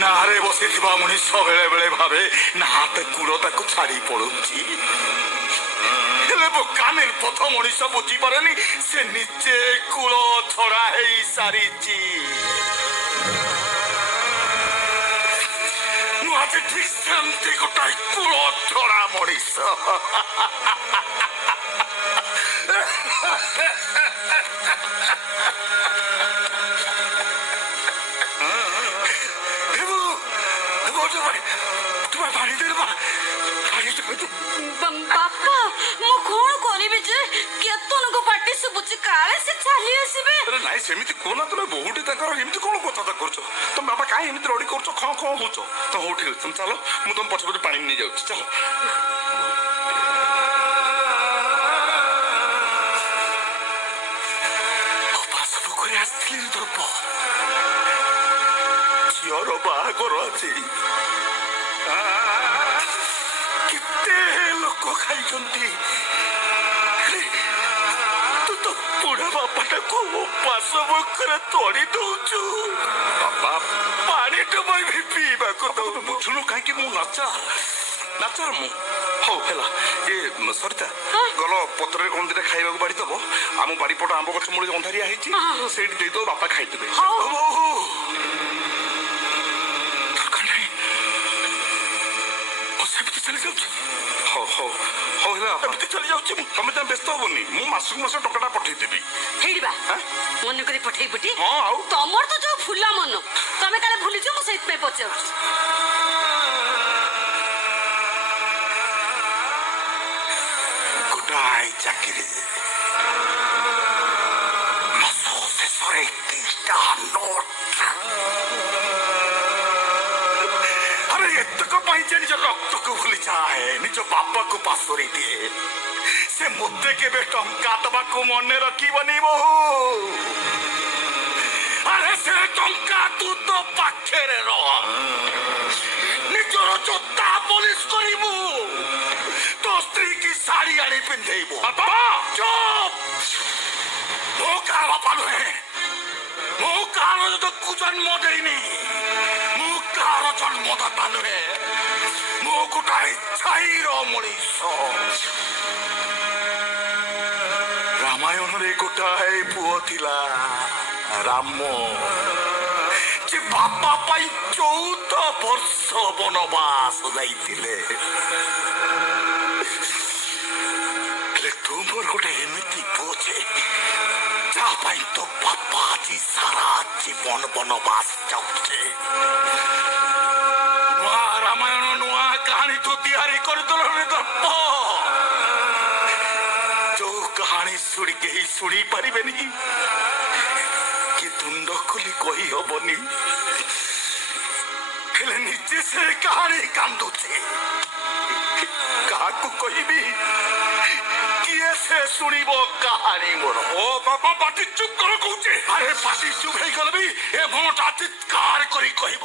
ନାରେ ବସିଥିବା ମଣିଷ ବେଳେ ବେଳେ ଭାବେ ନା ହାତ କୂଳ ତାକୁ ଛାଡି ପଡୁଛି। ହେଲେ ବୋକା ନିର୍ପଥ ମଣିଷ ବୁଝିପାରେନି ସେ ନିଜେ କୂଳ ଛଡା ହେଇ ସାରିଛି। ମୁଁ ଆଜି ଠିକ ସେମିତି ଗୋଟାଏ କୂଳ ଛଡା ମଣିଷ। ବାପା ମୁଁ କଣ କରିବି ଯେ କେତନକୁ ପାଟି ଶୁଭୁଛି କାଳେ ସେ ଚାଲି ଆସିବେ। ଆରେ ନାଇଁ ସେମିତି କୁହନା ତମେ ବହୁଟି ତାଙ୍କର ଏମିତି କଣ କଥାବାର୍ତ୍ତା କରୁଛ? ତମ ବାପା କାହିଁ ଏମିତି ରଡି କରୁଛ ଖଁ ଖଁ ହଉଛ? ତ ହଉ ଠିକ ଅଛି ତମେ ଚାଲ ମୁଁ ତମ ପଛ ପଛେ ପାଣି ନେଇଯାଉଛି ଚାଲ। ପୋଖରୀ ଆସିଥିଲି ଧୂପ ଝିଅର ବାହାଘର ଅଛି। କେତେ ଲୋକ ଖାଇଛନ୍ତି। ତୁ ତ ବୁଢା ବାପାଟାକୁ ଉପାସ ମୁଖରେ ତୋଳି ଦଉଛୁ। ବାପା ପାଣି ଟୋପାଏ ବି ପିଇବାକୁ ଦଉଛୁ। ବୁଝୁନୁ କାହିଁକି ମୁଁ ନାଚାର ମୁଁ। ହଉ ହେଲା ଏ ସରିତା ଗଲ ପତ୍ରରେ କଣ ଦିଟା ଖାଇବାକୁ ବାଢି ଦବ। ଆମ ବାରିପଟ ଆମ୍ବ ଗଛ ମୂଳେ ଅନ୍ଧାରିଆ ହେଇଛି ସେଇଠି ଦେଇଦବ ବାପା ଖାଇଦେବେ। ସେମିତି ଚାଲି ଯାଉଛି। ହଉ ହଉ ହଉ ହେଲା ଏମିତି ଚାଲି ଯାଉଛି। ତମେ ତମେ ବ୍ୟସ୍ତ ହବନି ମୁଁ ମାସକୁ ମାସ ଟଙ୍କାଟା ପଠେଇଦେବି। ହେଇଯିବା ମନେ କରି ପଠେଇ ପଠି। ହଁ ଆଉ ତମର ତ ଯୋଉ ଫୁଲା ମନ ତମେ କାଳେ ଭୁଲିଛ ମୁଁ ସେଇଥିପାଇଁ ପଚାରୁଛି। ଗୋଟାଏ ଚାକିରି ମାସ ଶେଷରେ 30ଟା ନୋଟ। ଆରେ ଏତକ ପାଇଁ ଯେ ନିଜ ରକ୍ତକୁ ଭୁଲିଯାଏ ନିଜ ବାପାକୁ ପାଶୋରି ଦିଏ। ସେ ମୋତେ କେବେ ଟଙ୍କା ଦବାକୁ ମନେ ରଖିବନି ବୋହୁ। ଆରେ ସେ ଟଙ୍କା ତୁ ତ ପାଖରେ ରହ ନିଜର ଜୋତା ପଲିସ କରିବୁ ତୋ ସ୍ତ୍ରୀ କି ଶାଢୀ ଆଣି ପିନ୍ଧେଇବୁ। ଚୁପ୍ ମୁଁ କାହାର ବାପା ନୁହେଁ। ମୁଁ କାହାର କୁ ଜନ୍ମ ଦେଇନି। ମୁଁ କାହାର ଜନ୍ମଦାତା ନୁହେଁ। ମୁଁ ଗୋଟାଏ ଛାଇର ମଣିଷ। ରାମାୟଣରେ ଗୋଟାଏ ପୁଅ ଥିଲା ରାମ ଯେ ବାପା ପାଇଁ 14 ବର୍ଷ ବନବାସ ଯାଇଥିଲେ। ହେଲେ ତୁ ମୋର ଗୋଟେ ଏମିତି ପୁଅ ଯେ ଯାହା ପାଇଁ ତୋ ବାପା ଆଜି ସାରା ଜୀବନ ବନବାସ ଯାଉଛେ। ନୂଆ ରାମାୟଣ ନୂଆ କାହାଣୀ ତୁ ତିଆରି କରିଦେଲୁ ଗପ। ଯୋଉ କାହାଣୀ ଶୁଣି କେହି ଶୁଣି ପାରିବେନି କି ତୁଣ୍ଡ ଖୋଲି କହି ହବନି। ହେଲେ ନିଜେ ସେ କାହାଣୀ କାନ୍ଦୁଛି। କାହାକୁ କହିବି କିଏ ସେ ଶୁଣିବ କାହାଣୀ ମୋର। ଓ ବାପା ପାଟି ଚୁପ୍ କର କହୁଛି। ଆରେ ପାଟି ଚୁପ୍ ହେଇଗଲେ ବି ଏ ମନଟା ଚିତ୍କାର କରି କହିବ।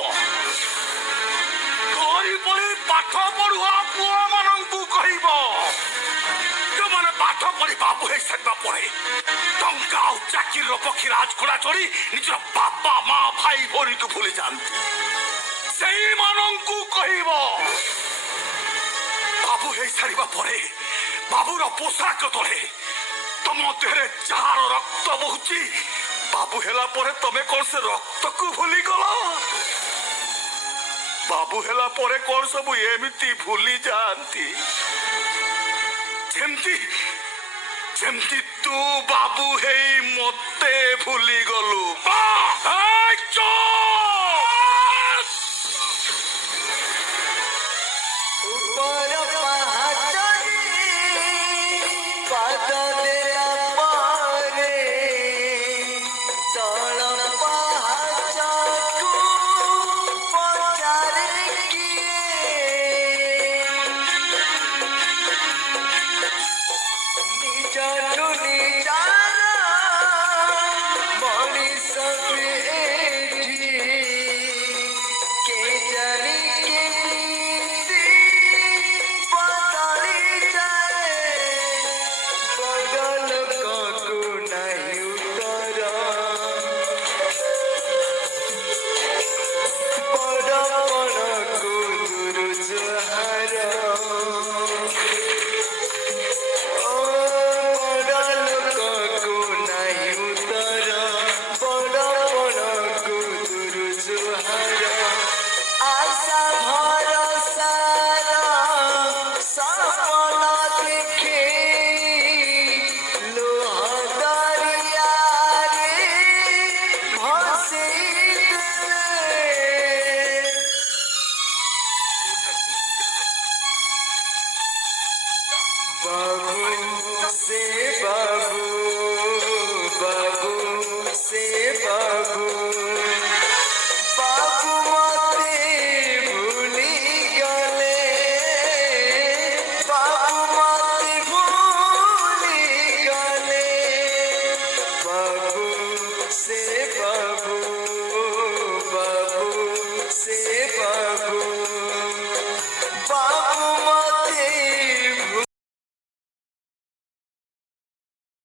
ତୋରି ପରି ପାଠ ପଢୁଆ ପୁଅ ମାନଙ୍କୁ କହିବ ଯୋଉମାନେ ପାଠ ପଢି ବାବୁ ହେଇସାରିବା ପରେ ଟଙ୍କା ଆଉ ଚାକିରିର ପକ୍ଷୀ ରାଜଖୋଡ଼ା ଚଢି ନିଜର ବାପା ମା ଭାଇ ଭଉଣୀକୁ ଭୁଲି ଯାଆନ୍ତି। ସେଇମାନଙ୍କୁ କହିବ ବାବୁ ହେଇସାରିବା ପରେ ବାବୁର ପୋଷାକ ତଳେ ତମ ଦେହରେ ଯାହାର ରକ୍ତ ବହୁଛି ବାବୁ ହେଲା ପରେ ତମେ କଣ ସେ ରକ୍ତକୁ ଭୁଲିଗଲ? ବାବୁ ହେଲା ପରେ କଣ ସବୁ ଏମିତି ଭୁଲି ଯାଆନ୍ତି? ଯେମିତି ତୁ ବାବୁ ହେଇ ମତେ ଭୁଲିଗଲୁ। ସୁହାଏ